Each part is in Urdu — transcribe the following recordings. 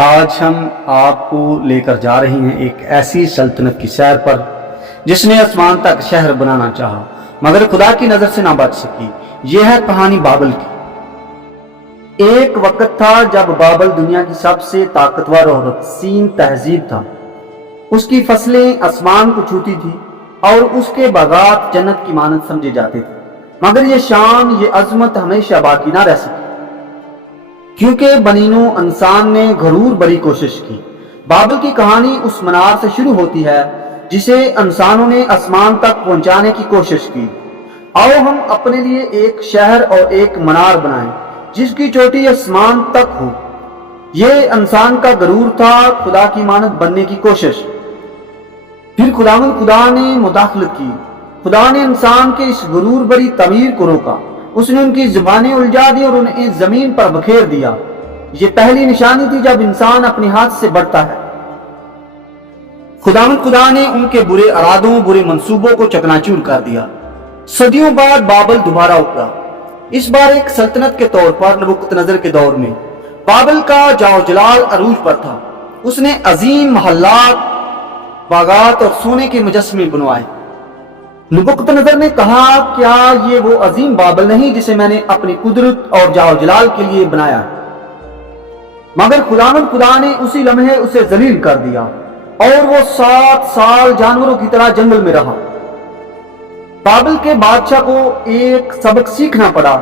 آج ہم آپ کو لے کر جا رہے ہیں ایک ایسی سلطنت کی سیر پر جس نے آسمان تک شہر بنانا چاہا مگر خدا کی نظر سے نہ بچ سکی۔ یہ ہے کہانی بابل کی۔ ایک وقت تھا جب بابل دنیا کی سب سے طاقتور اور حسین تہذیب تھا۔ اس کی فصلیں آسمان کو چھوتی تھی اور اس کے باغات جنت کی مانند سمجھے جاتے تھے، مگر یہ شان، یہ عظمت ہمیشہ باقی نہ رہ سکی کیونکہ بنینو انسان نے غرور بری کوشش کی۔ بابل کی کہانی اس منار سے شروع ہوتی ہے جسے انسانوں نے آسمان تک پہنچانے کی کوشش کی۔ آؤ ہم اپنے لیے ایک شہر اور ایک منار بنائیں جس کی چوٹی آسمان تک ہو۔ یہ انسان کا غرور تھا، خدا کی مانند بننے کی کوشش۔ پھر خدا نے مداخلت کی۔ خدا نے انسان کے اس غرور بری تعمیر کو روکا۔ اس نے ان کی زبانیں الجھا دی اور انہیں زمین پر بکھیر دیا۔ یہ پہلی نشانی تھی جب انسان اپنے ہاتھ سے بڑھتا ہے۔ خدا نے ان کے برے ارادوں، برے منصوبوں کو چکناچور کر دیا۔ صدیوں بعد بابل دوبارہ ابھرا، اس بار ایک سلطنت کے طور پر نبوکت نظر کے دور میں۔ بابل کا جاؤ جلال عروج پر تھا۔ اس نے عظیم محلات، باغات اور سونے کے مجسمے بنوائے۔ نبوکت نظر نے کہا، کیا یہ وہ عظیم بابل نہیں جسے میں نے اپنی قدرت اور جاؤ جلال کے لیے بنایا؟ مگر خدا نے اسی لمحے اسے ذلیل کر دیا اور وہ 7 سال جانوروں کی طرح جنگل میں رہا۔ بابل کے بادشاہ کو ایک سبق سیکھنا پڑا۔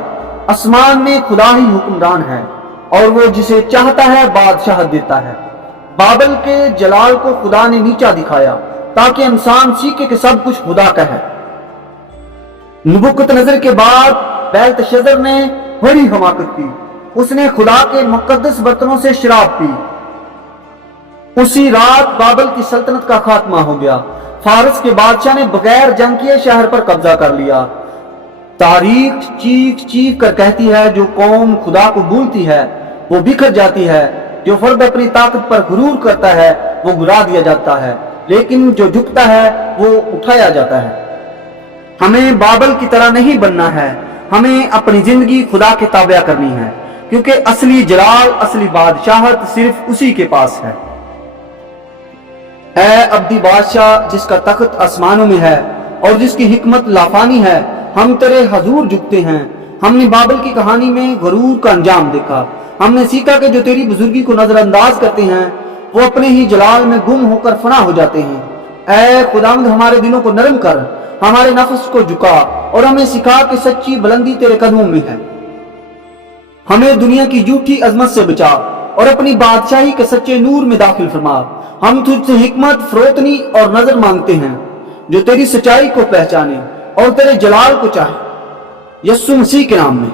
آسمان میں خدا ہی حکمران ہے اور وہ جسے چاہتا ہے بادشاہت دیتا ہے۔ بابل کے جلال کو خدا نے نیچا دکھایا تاکہ انسان سیکھے کہ سب کچھ خدا کا ہے۔ نبوکت نظر کے بعد بیلتشزر نے بڑی حماقت کی۔ اس نے خدا کے مقدس برتنوں سے شراب پی۔ اسی رات بابل کی سلطنت کا خاتمہ ہو گیا۔ فارس کے بادشاہ نے بغیر جنگ کیے شہر پر قبضہ کر لیا۔ تاریخ چیخ چیخ کر کہتی ہے، جو قوم خدا کو بھولتی ہے وہ بکھر جاتی ہے، جو فرد اپنی طاقت پر غرور کرتا ہے وہ گرا دیا جاتا ہے، لیکن جو جھکتا ہے وہ اٹھایا جاتا ہے۔ ہمیں بابل کی طرح نہیں بننا ہے، ہمیں اپنی زندگی خدا کے تابع کرنی ہے، کیونکہ اصلی جلال، اصلی بادشاہت صرف اسی کے پاس ہے۔ اے ابدی بادشاہ جس کا تخت آسمانوں میں ہے اور جس کی حکمت لافانی ہے، ہم تیرے حضور جھکتے ہیں۔ ہم نے بابل کی کہانی میں غرور کا انجام دیکھا۔ ہم نے سیکھا کہ جو تیری بزرگی کو نظر انداز کرتے ہیں وہ اپنے ہی جلال میں گم ہو کر فنا ہو جاتے ہیں۔ اے خداوند، ہمارے دلوں کو نرم کر، ہمارے نفس کو جھکا اور ہمیں سکھا کہ سچی بلندی تیرے قدموں میں ہے۔ ہمیں دنیا کی جھوٹی عظمت سے بچا اور اپنی بادشاہی کے سچے نور میں داخل فرما۔ ہم تجھ سے حکمت، فروتنی اور نظر مانگتے ہیں جو تیری سچائی کو پہچانے اور تیرے جلال کو چاہے۔ یسوع مسیح کے نام میں۔